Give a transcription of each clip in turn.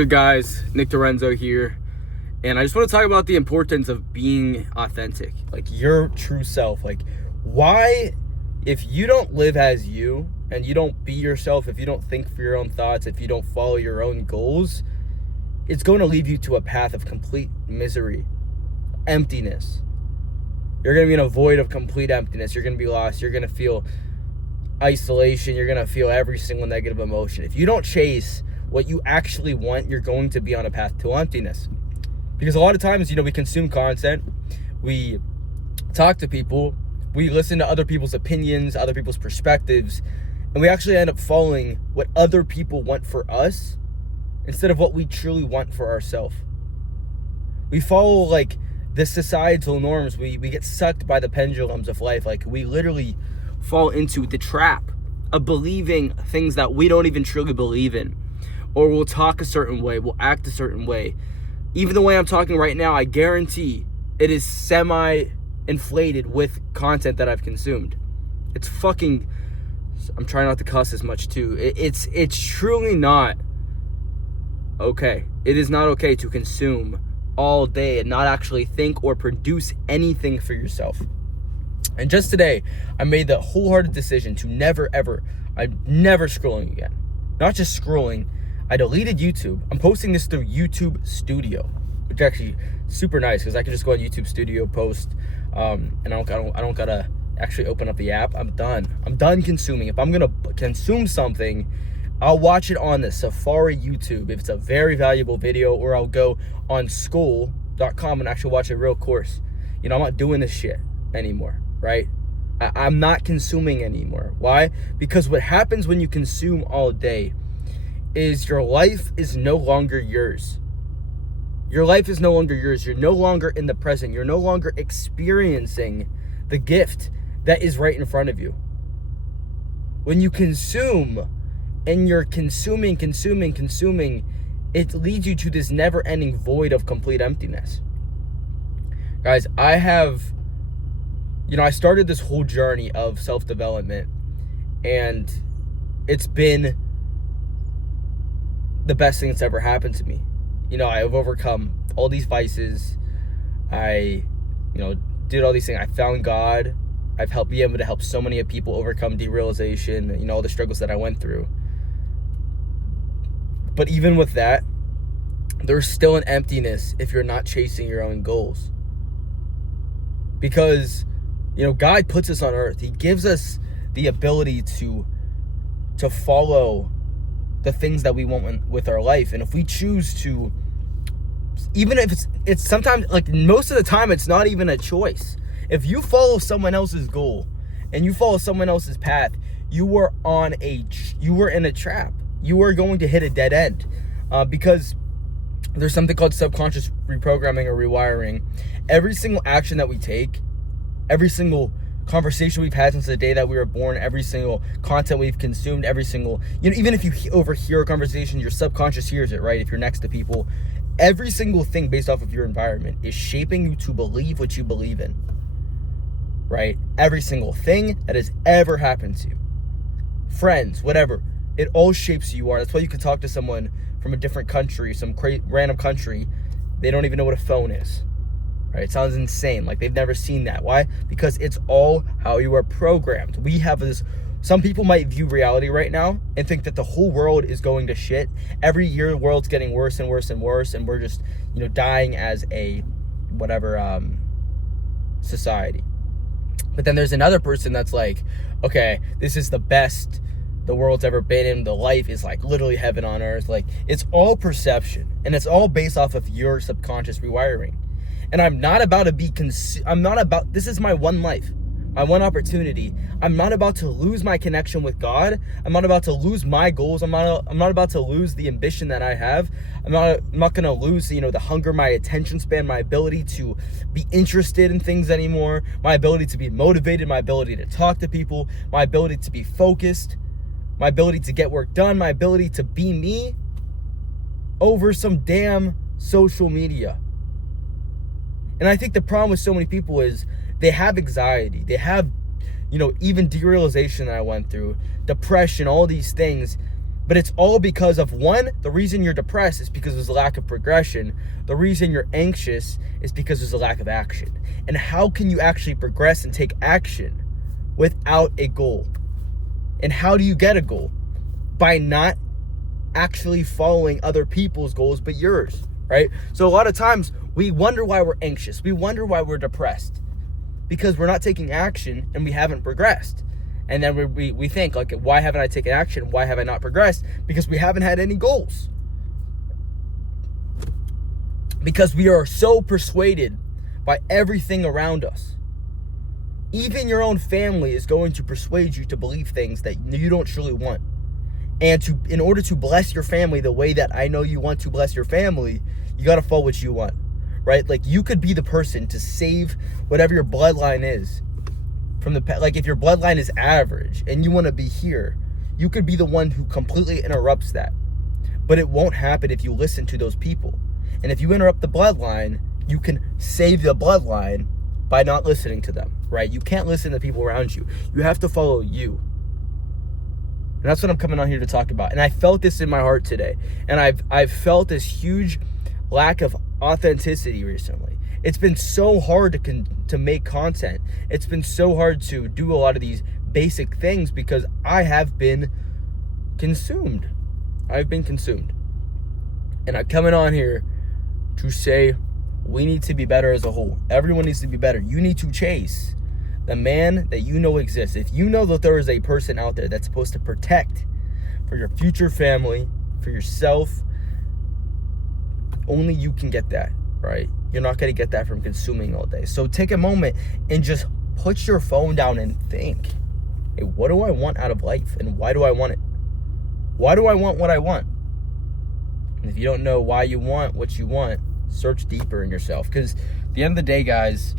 Good guys, Nick Dorenzo here, and I just want to talk about the importance of being authentic, like your true self. Like, why, if you don't live as you and you don't be yourself, if you don't think for your own thoughts, if you don't follow your own goals, it's going to lead you to a path of complete misery, emptiness. You're going to be in a void of complete emptiness. You're going to be lost. You're going to feel isolation. You're going to feel every single negative emotion. If you don't chase what you actually want, you're going to be on a path to emptiness. Because a lot of times, we consume content, we talk to people, we listen to other people's opinions, other people's perspectives, and we actually end up following what other people want for us instead of what we truly want for ourselves. We follow like the societal norms. We get sucked by the pendulums of life. Like, we literally fall into the trap of believing things that we don't even truly believe in. Or we'll talk a certain way, we'll act a certain way. Even the way I'm talking right now, I guarantee it is semi-inflated with content that I've consumed. It's fucking, I'm trying not to cuss as much too. It's truly not okay. It is not okay to consume all day and not actually think or produce anything for yourself. And just today, I made the wholehearted decision to I'm never scrolling again. Not just scrolling, I deleted YouTube. I'm posting this through YouTube Studio, which is actually super nice because I can just go on YouTube Studio, post, and I don't gotta actually open up the app. I'm done consuming. If I'm gonna consume something, I'll watch it on the Safari YouTube if it's a very valuable video, or I'll go on school.com and actually watch a real course. I'm not doing this shit anymore, right? I'm not consuming anymore. Why? Because what happens when you consume all day is your life is no longer yours. Your life is no longer yours. You're no longer in the present. You're no longer experiencing the gift that is right in front of you. When you consume and you're consuming, it leads you to this never-ending void of complete emptiness. Guys, I started this whole journey of self-development, and it's been the best thing that's ever happened to me. I've overcome all these vices. I, did all these things. I found God. I've been able to help so many people overcome derealization, all the struggles that I went through. But even with that, there's still an emptiness if you're not chasing your own goals. Because, God puts us on earth. He gives us the ability to follow the things that we want with our life. And if we choose to, even if it's sometimes, like most of the time, it's not even a choice. If you follow someone else's goal and you follow someone else's path, you are in a trap. You are going to hit a dead end, because there's something called subconscious reprogramming or rewiring. Every single action that we take, every single conversation we've had since the day that we were born, every single content we've consumed, every single, even if you overhear a conversation, your subconscious hears it, right? If you're next to people, every single thing based off of your environment is shaping you to believe what you believe in, right? Every single thing that has ever happened to you, friends, whatever, it all shapes who you are. That's why you can talk to someone from a different country, some random country, they don't even know what a phone is. Right? It sounds insane. Like they've never seen that. Why? Because it's all how you are programmed. We have this. Some people might view reality right now and think that the whole world is going to shit. Every year, the world's getting worse and worse and worse, and we're just, dying as a society. But then there's another person that's like, okay, this is the best the world's ever been in. The life is like literally heaven on earth. Like, it's all perception, and it's all based off of your subconscious rewiring. And I'm not about to this is my one life, my one opportunity. I'm not about to lose my connection with God. I'm not about to lose my goals. I'm not about to lose the ambition that I have. I'm not going to lose, the hunger, my attention span, my ability to be interested in things anymore, my ability to be motivated, my ability to talk to people, my ability to be focused, my ability to get work done, my ability to be me over some damn social media. And I think the problem with so many people is they have anxiety. They have, even derealization that I went through, depression, all these things. But it's all because of, one, the reason you're depressed is because there's a lack of progression. The reason you're anxious is because there's a lack of action. And how can you actually progress and take action without a goal? And how do you get a goal? By not actually following other people's goals but yours, right? So a lot of times we wonder why we're anxious. We wonder why we're depressed, because we're not taking action and we haven't progressed. And then we think, like, why haven't I taken action? Why have I not progressed? Because we haven't had any goals. Because we are so persuaded by everything around us. Even your own family is going to persuade you to believe things that you don't truly want. And in order to bless your family the way that I know you want to bless your family, you got to follow what you want, right? Like, you could be the person to save whatever your bloodline is from the, like, if your bloodline is average and you want to be here, you could be the one who completely interrupts that. But it won't happen if you listen to those people. And if you interrupt the bloodline, you can save the bloodline by not listening to them, right? You can't listen to people around you. You have to follow you. And that's what I'm coming on here to talk about. And I felt this in my heart today. And I've felt this huge lack of authenticity recently. It's been so hard to make content. It's been so hard to do a lot of these basic things because I have been consumed. I've been consumed. And I'm coming on here to say we need to be better as a whole. Everyone needs to be better. You need to chase the man that you know exists. If you know that there is a person out there that's supposed to protect for your future family, for yourself, only you can get that, right? You're not going to get that from consuming all day. So take a moment and just put your phone down and think, hey, what do I want out of life? And why do I want it? Why do I want what I want? And if you don't know why you want what you want, search deeper in yourself. Because at the end of the day, guys,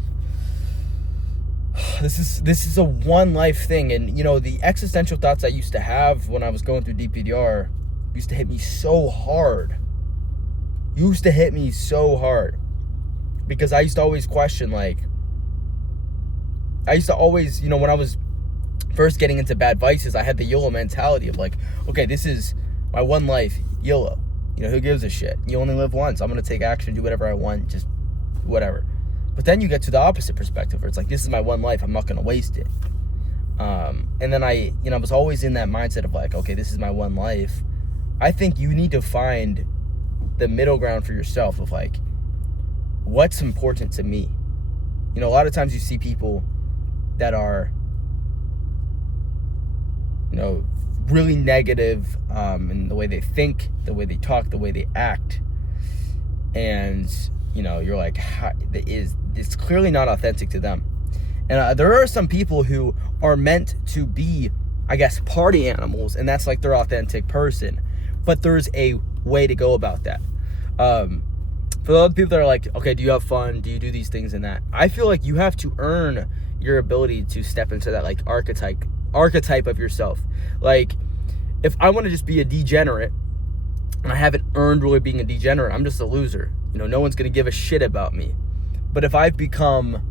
this is a one life thing. And, you know, the existential thoughts I used to have when I was going through dpdr used to hit me so hard. Because I used to always question, like, you know, when I was first getting into bad vices, I had the YOLO mentality of like, okay, this is my one life, YOLO. You know, who gives a shit? You only live once. I'm going to take action, do whatever I want, just whatever. But then you get to the opposite perspective where it's like, this is my one life. I'm not going to waste it. And then I was always in that mindset of like, okay, this is my one life. I think you need to find the middle ground for yourself of like, what's important to me? You know, a lot of times you see people that are, you know, really negative in the way they think, the way they talk, the way they act. And, you know, you're like, it's clearly not authentic to them. And there are some people who are meant to be, I guess, party animals, and that's like their authentic person. But there's a way to go about that. For the other people that are like, okay, do you have fun? Do you do these things and that? I feel like you have to earn your ability to step into that, like, archetype of yourself. Like, if I want to just be a degenerate and I haven't earned really being a degenerate, I'm just a loser. You know, no one's going to give a shit about me. But if I've become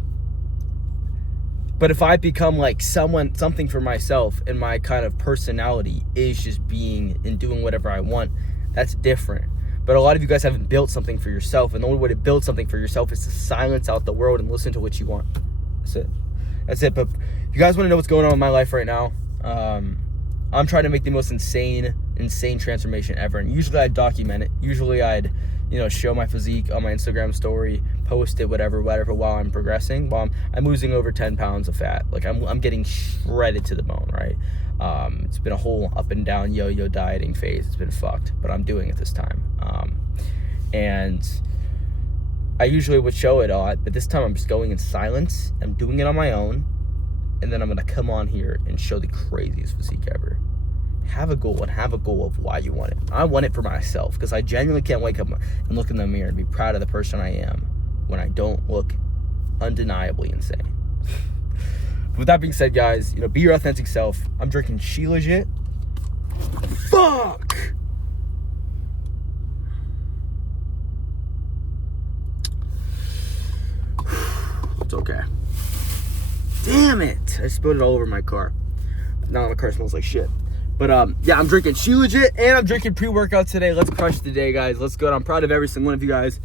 like something for myself, and my kind of personality is just being and doing whatever I want, that's different. But a lot of you guys haven't built something for yourself, and the only way to build something for yourself is to silence out the world and listen to what you want. That's it. But if you guys want to know what's going on in my life right now, I'm trying to make the most insane transformation ever. And usually I'd document it. Usually I'd, you know, show my physique on my Instagram story, post it, whatever, while I'm progressing. While I'm losing over 10 pounds of fat. Like, I'm getting shredded to the bone, right? It's been a whole up and down yo-yo dieting phase. It's been fucked, but I'm doing it this time. And I usually would show it all, but this time I'm just going in silence. I'm doing it on my own. And then I'm going to come on here and show the craziest physique ever. Have a goal, and have a goal of why you want it. I want it for myself, because I genuinely can't wake up and look in the mirror and be proud of the person I am when I don't look undeniably insane. With that being said, guys, you know, be your authentic self. I'm drinking She Legit. Fuck! It's okay. Damn it! I spilled it all over my car. Now my car smells like shit. But yeah, I'm drinking She Legit and I'm drinking pre-workout today. Let's crush the day, guys. Let's go. I'm proud of every single one of you guys.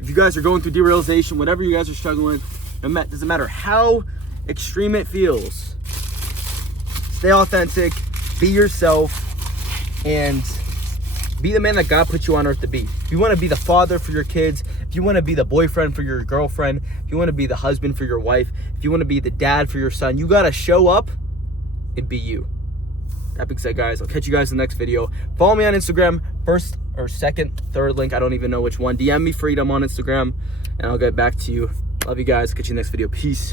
If you guys are going through derealization, whatever you guys are struggling with, doesn't matter how extreme it feels, stay authentic, be yourself, and be the man that God put you on earth to be. If you want to be the father for your kids, if you want to be the boyfriend for your girlfriend, if you want to be the husband for your wife, if you want to be the dad for your son, you got to show up and be you. That being said, guys, I'll catch you guys in the next video. Follow me on Instagram, first or second, third link. I don't even know which one. DM me Freedom on Instagram, and I'll get back to you. Love you guys. Catch you in the next video. Peace.